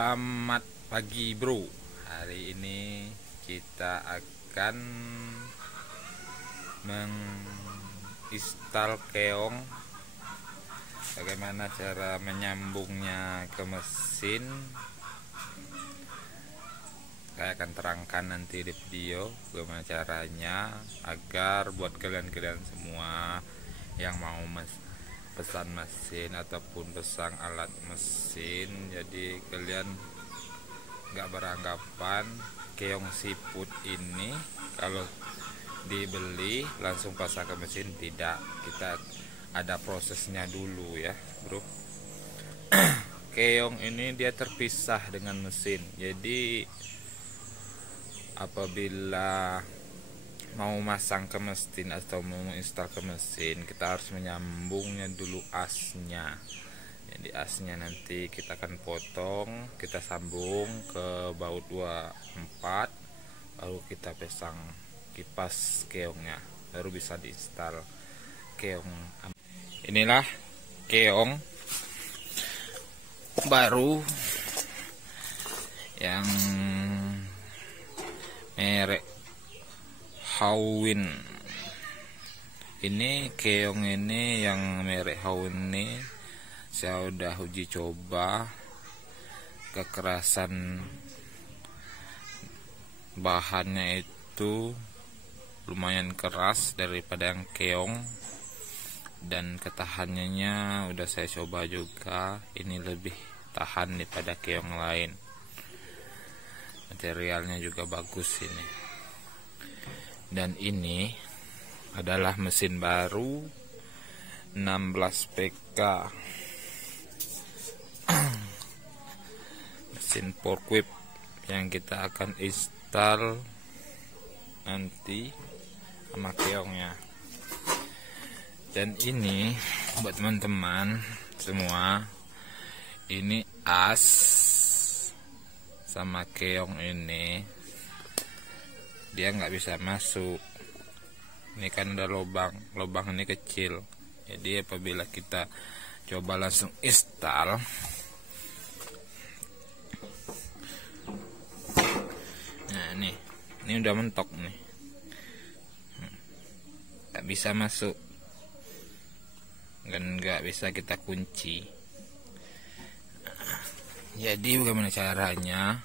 Selamat pagi bro. Hari ini kita akan menginstal keong. Bagaimana cara menyambungnya ke mesin, saya akan terangkan nanti di video bagaimana caranya, agar buat kalian-kalian semua yang mau pesan mesin ataupun pesan alat mesin, jadi kalian nggak beranggapan keong siput ini kalau dibeli langsung pasang ke mesin. Tidak, kita ada prosesnya dulu ya bro. Keong ini dia terpisah dengan mesin, jadi apabila mau masang ke mesin atau mau install ke mesin, kita harus menyambungnya dulu asnya. Jadi asnya nanti kita akan potong, kita sambung ke baut 24, baru kita pasang kipas keongnya, baru bisa diinstal keong. Inilah keong baru yang merek Hawin. Ini keong ini yang merek Hawin ini saya udah uji coba kekerasan bahannya, itu lumayan keras daripada yang keong, dan ketahanannya udah saya coba juga, ini lebih tahan daripada keong lain. Materialnya juga bagus ini. Dan ini adalah mesin baru 16 PK, mesin forklift yang kita akan install nanti sama keongnya. Dan ini buat teman-teman semua, ini as sama keong ini dia nggak bisa masuk. Ini kan ada lubang ini kecil, jadi apabila kita coba langsung install, nah ini udah mentok nih, nggak bisa masuk dan nggak bisa kita kunci. Jadi bagaimana caranya?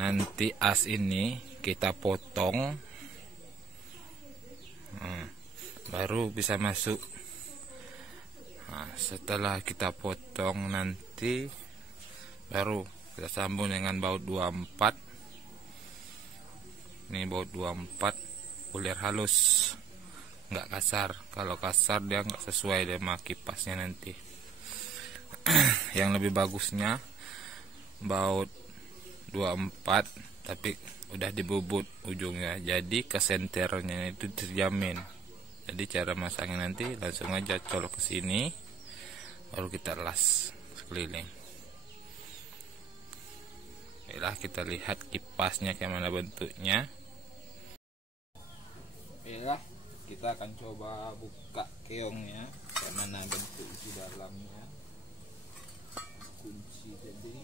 Nanti as ini kita potong, baru bisa masuk. Nah, setelah kita potong nanti baru kita sambung dengan baut 24. Ini baut 24 bulir halus, nggak kasar. Kalau kasar dia nggak sesuai sama kipasnya nanti. Yang lebih bagusnya baut 24 tapi udah dibubut ujungnya, jadi kesenternya itu terjamin. Jadi cara masangnya nanti langsung aja colok ke sini, baru kita las sekeliling. Inilah kita lihat kipasnya kayak mana bentuknya. Inilah kita akan coba buka keongnya kayak mana bentuk di dalamnya. Kunci tadi.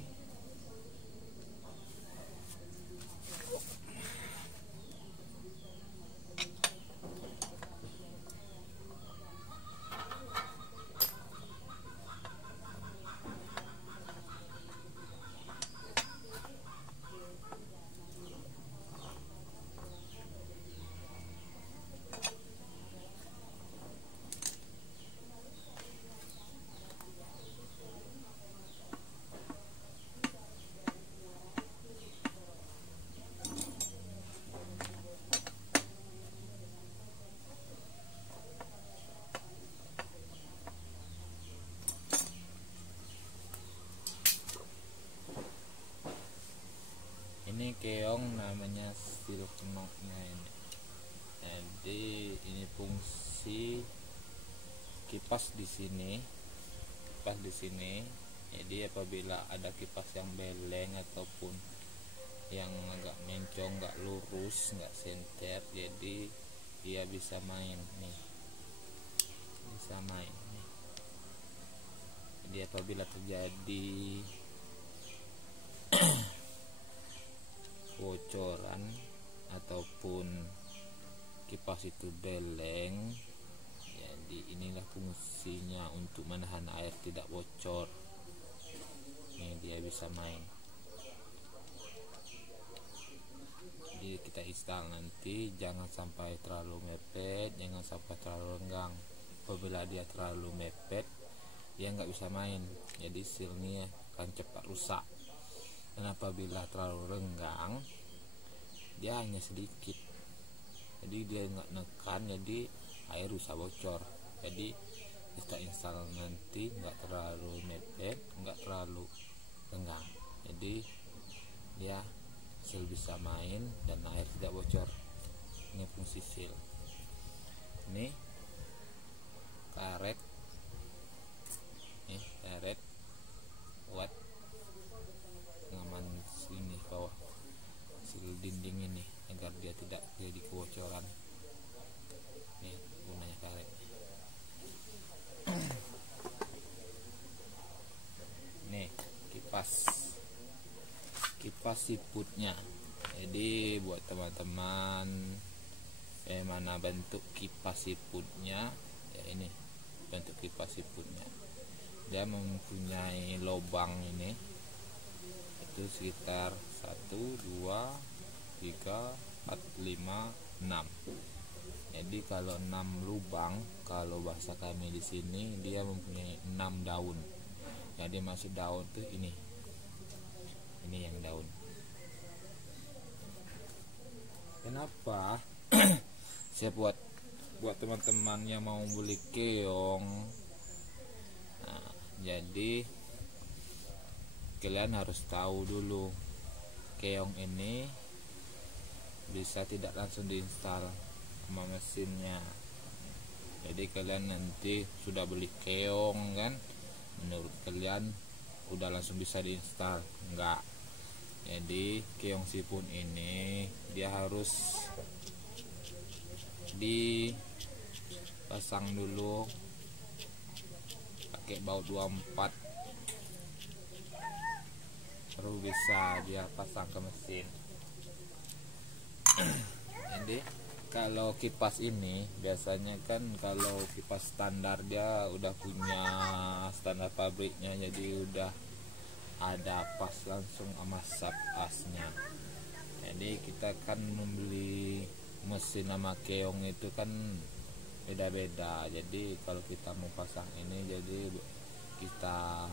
Ini keong namanya silk knotnya ini. Jadi ini fungsi kipas di sini, kipas di sini. Jadi apabila ada kipas yang beleng ataupun yang agak mencong, nggak lurus, nggak senter, jadi dia bisa main nih, bisa main nih. Jadi apabila terjadi kebocoran ataupun kipas itu beleng, jadi inilah fungsinya untuk menahan air tidak bocor. Ini dia bisa main. Jadi kita install nanti jangan sampai terlalu mepet, jangan sampai terlalu renggang. Apabila dia terlalu mepet, dia nggak bisa main, jadi sealnya akan cepat rusak. Dan apabila terlalu renggang, dia hanya sedikit, jadi dia nggak nekan, jadi air rusak bocor. Jadi kita install nanti nggak terlalu mepet, nggak terlalu renggang, jadi dia seal bisa main dan air tidak bocor. Ini fungsi seal. Ini karet, karet buat pengaman sini bawah seal dinding ini agar dia tidak terjadi kebocoran. Nih gunanya karet. Nih kipas siputnya. Jadi buat teman-teman mana bentuk kipas siputnya, ya ini bentuk kipas siputnya. Dia mempunyai lubang ini, itu sekitar 1, 2, 3, 4, 5, 6. Jadi kalau 6 lubang, kalau bahasa kami di sini dia mempunyai 6 daun. Jadi maksud daun tuh ini yang daun. Kenapa saya buat teman-teman yang mau beli keong? Nah, jadi kalian harus tahu dulu, keong ini bisa tidak langsung diinstal sama mesinnya. Jadi kalian nanti sudah beli keong kan, menurut kalian udah langsung bisa diinstal? Enggak. Jadi keong siput ini dia harus dipasang dulu pakai baut 24, baru bisa dia pasang ke mesin. Jadi kalau kipas ini biasanya kan, kalau kipas standar dia udah punya standar pabriknya, jadi udah ada pas langsung sama sap asnya. Jadi kita kan membeli mesin sama keong itu kan beda-beda. Jadi kalau kita mau pasang ini, jadi kita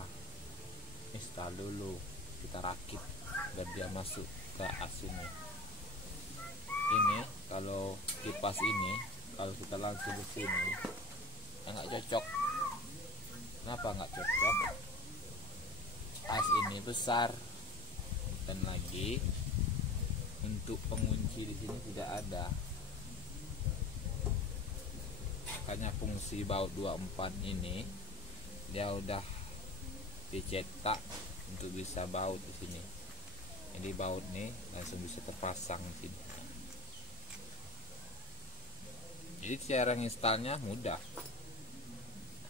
install dulu, kita rakit biar dia masuk ke as ini. Ini kalau kipas ini, kalau kita langsung ke sini nggak cocok. Kenapa nggak cocok? As ini besar, dan lagi untuk pengunci di sini tidak ada. Makanya fungsi baut 24 ini dia udah dicetak untuk bisa baut di sini. Jadi baut nih langsung bisa terpasang di sini. Jadi cara installnya mudah.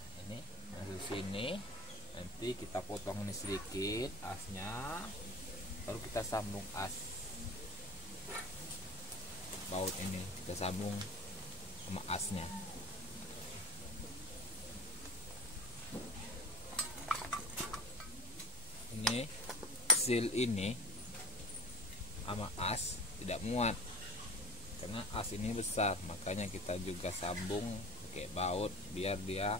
Nah, ini masuk sini. Nanti kita potong ini sedikit asnya, baru kita sambung as baut ini, kita sambung sama asnya. Ini seal ini sama as tidak muat karena as ini besar, makanya kita juga sambung pakai baut biar dia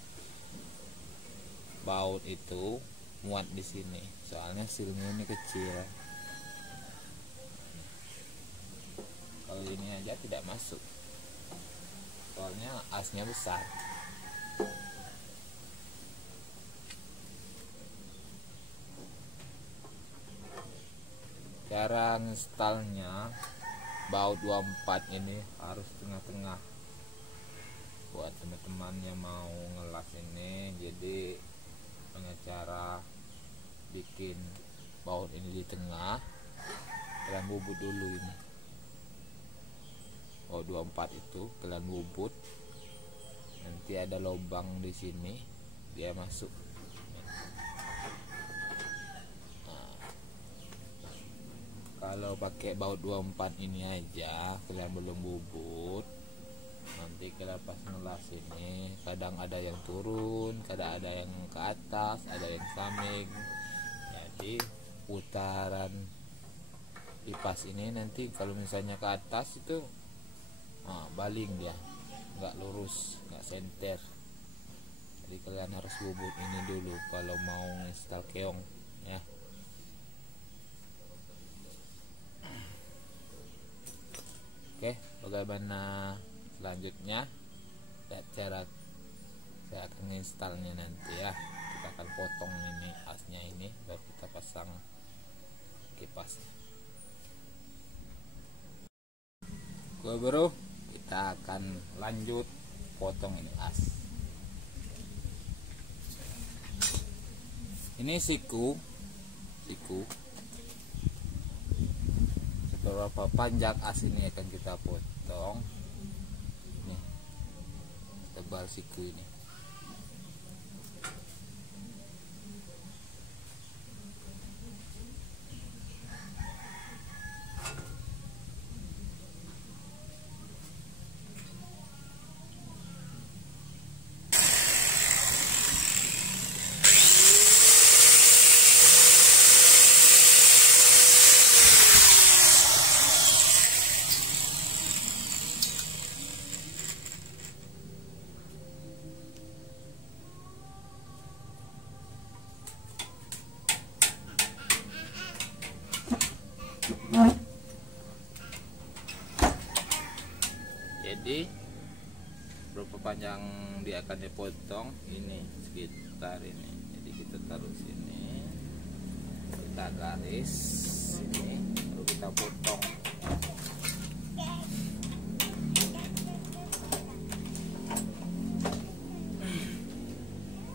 baut itu muat di sini. Soalnya sealnya ini kecil, kalau ini aja tidak masuk, soalnya asnya besar. Cara installnya baut 24 ini harus tengah-tengah. Buat teman-teman yang mau ngelas ini, jadi cara bikin baut ini di tengah, kalian bubut dulu ini baut 24 itu, kalian bubut, nanti ada lubang di sini, dia masuk. Nah, Kalau pakai baut 24 ini aja kalian belum bubut, nanti kalian pas ngelas ini kadang ada yang turun, kadang ada yang ke atas, ada yang samping. Jadi putaran kipas ini nanti kalau misalnya ke atas itu baling dia, nggak lurus, nggak senter. Jadi kalian harus bubut ini dulu kalau mau install keong ya. Oke, bagaimana selanjutnya? Lihat cara saya akan menginstalnya nanti ya. Kita akan potong ini asnya ini, baru kita pasang kipas. Oke bro, kita akan lanjut potong ini as. Ini siku seberapa panjang as ini akan kita potong. Nih, tebal siku ini. Jadi berapa panjang dia akan dipotong ini, sekitar ini. Jadi kita taruh sini, kita garis ini, baru kita potong.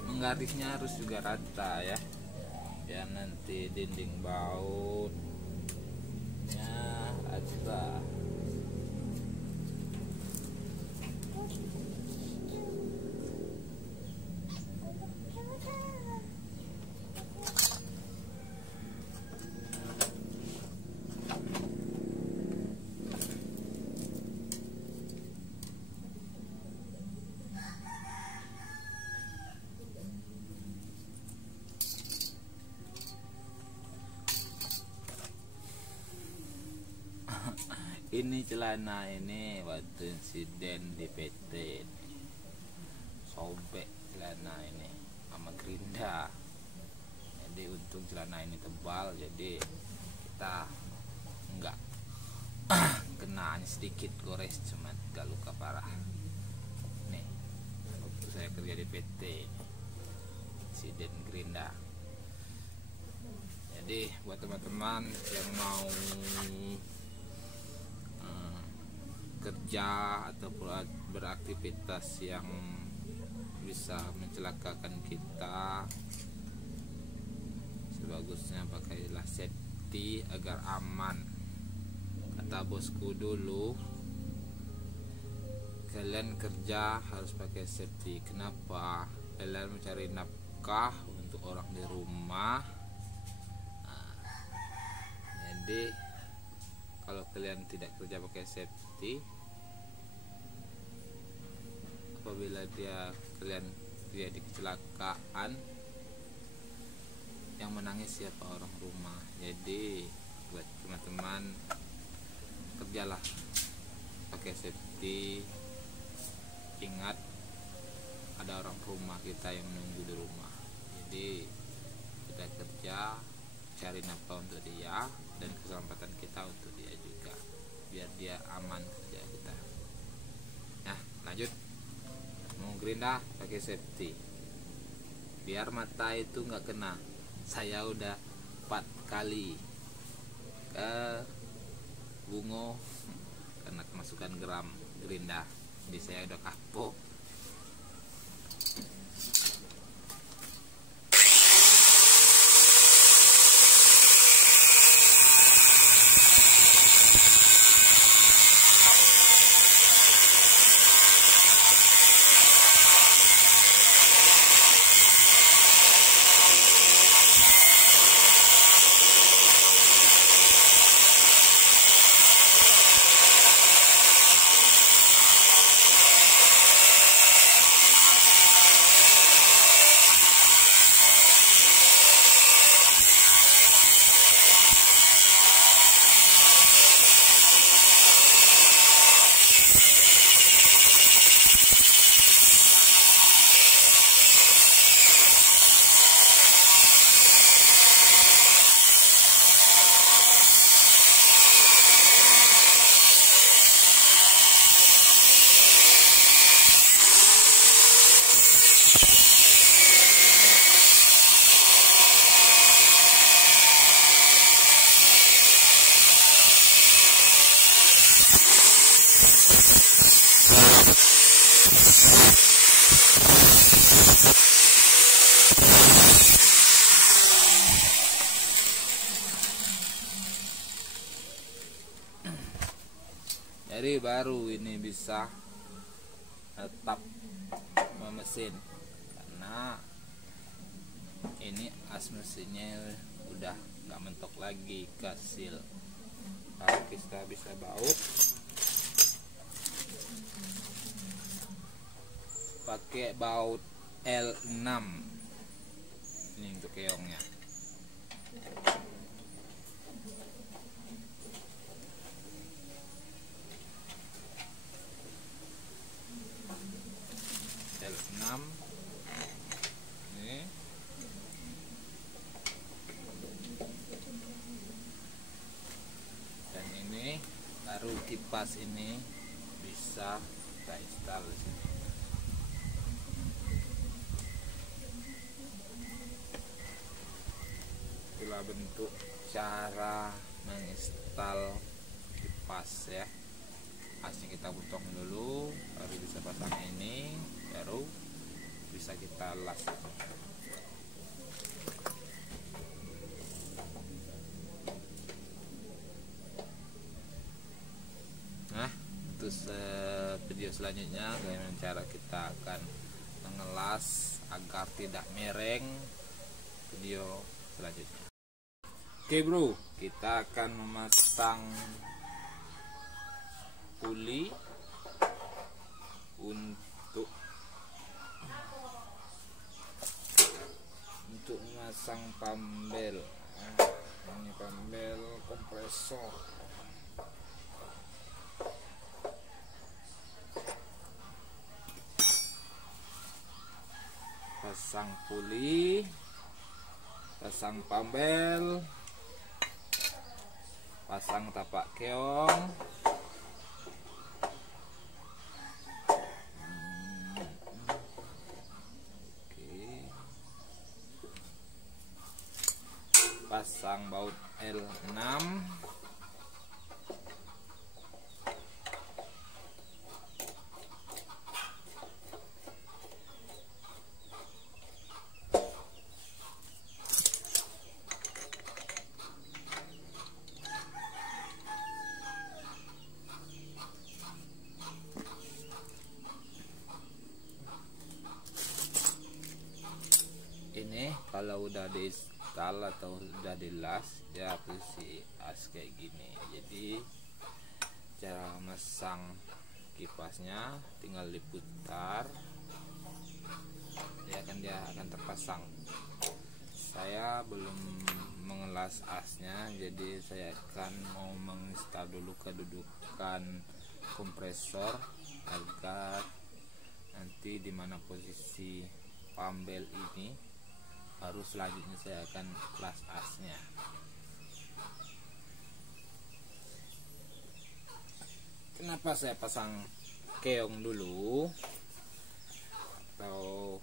Menggarisnya harus juga rata ya, biar nanti dinding bautnya rata. Ini celana ini waktu insiden di PT sobek celana ini sama gerinda. Jadi untung celana ini tebal, jadi kita enggak kena, hanya sedikit gores, cuman enggak luka parah. Nih waktu saya kerja di PT insiden gerinda. Jadi buat teman-teman yang mau kerja ataupun beraktivitas yang bisa mencelakakan kita, sebagusnya pakailah safety agar aman. Kata bosku dulu, kalian kerja harus pakai safety. Kenapa? Kalian mencari nafkah untuk orang di rumah. Jadi kalau kalian tidak kerja pakai safety, apabila kalian di kecelakaan, yang menangis siapa? Orang rumah. Jadi buat teman-teman, kerjalah pakai safety. Ingat, ada orang rumah kita yang menunggu di rumah. Jadi kita kerja, cari nafkah untuk dia dan keselamatan kita untuk dia juga, biar dia aman kerja kita. Nah lanjut, mau gerinda pakai safety biar mata itu nggak kena. Saya udah 4 kali ke Bungo karena kemasukan geram gerinda, jadi saya udah kapok. baru ini bisa tetap mesin, karena ini as mesinnya udah nggak mentok lagi ke seal. Lalu kita bisa baut pakai baut L6 ini untuk keongnya. L6 ini dan ini baru kipas ini bisa kita install di sini. Itulah bentuk cara menginstal kipas ya. Asnya kita potong dulu, baru bisa pasang ini, baru bisa kita las. Nah, itu video selanjutnya bagaimana cara kita akan mengelas agar tidak mereng. Video selanjutnya. Oke bro, kita akan memasang puli untuk memasang pambel. Ini pambel kompresor. Pasang puli, pasang pambel, pasang tapak keong. Pasang baut L6, ini kalau udah diinstal atau udah dilas ya posisi as kayak gini. Jadi cara masang kipasnya tinggal diputar, dia akan terpasang. Saya belum mengelas asnya, jadi saya akan mau menginstal dulu kedudukan kompresor agar nanti dimana posisi pambel ini, baru selanjutnya saya akan las asnya. Kenapa saya pasang keong dulu, atau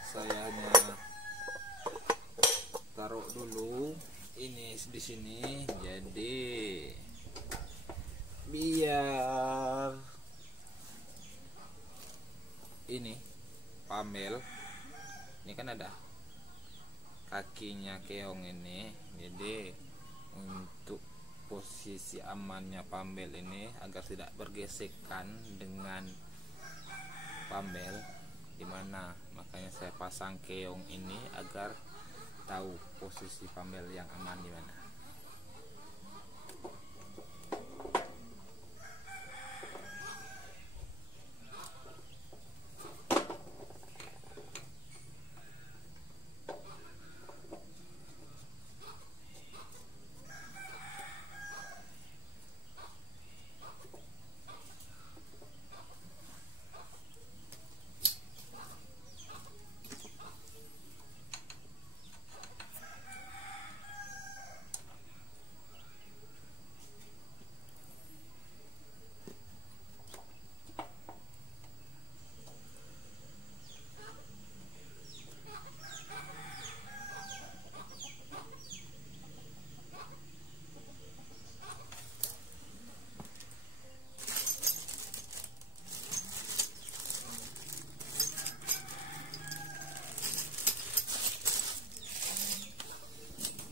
saya hanya taruh dulu ini di sini, jadi biar ini pambel ini kan ada kakinya keong ini, jadi untuk posisi amannya pambel ini agar tidak bergesekan dengan pambel, dimana makanya saya pasang keong ini agar tahu posisi pambel yang aman di mana.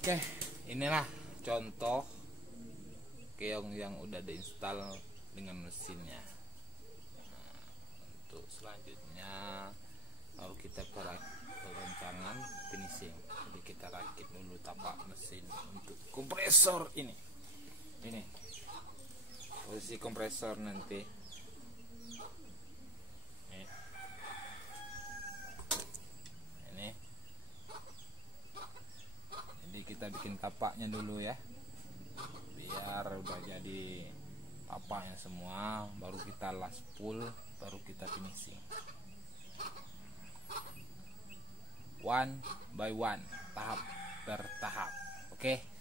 Oke, inilah contoh keong yang udah diinstal dengan mesinnya. Nah, untuk selanjutnya lalu kita perancangan finishing. Jadi kita rakit dulu tapak mesin untuk kompresor ini posisi kompresor nanti ini. Jadi kita bikin tapaknya dulu ya, biar udah jadi tapaknya semua, baru kita las full, baru kita finishing one by one, tahap per tahap. Oke.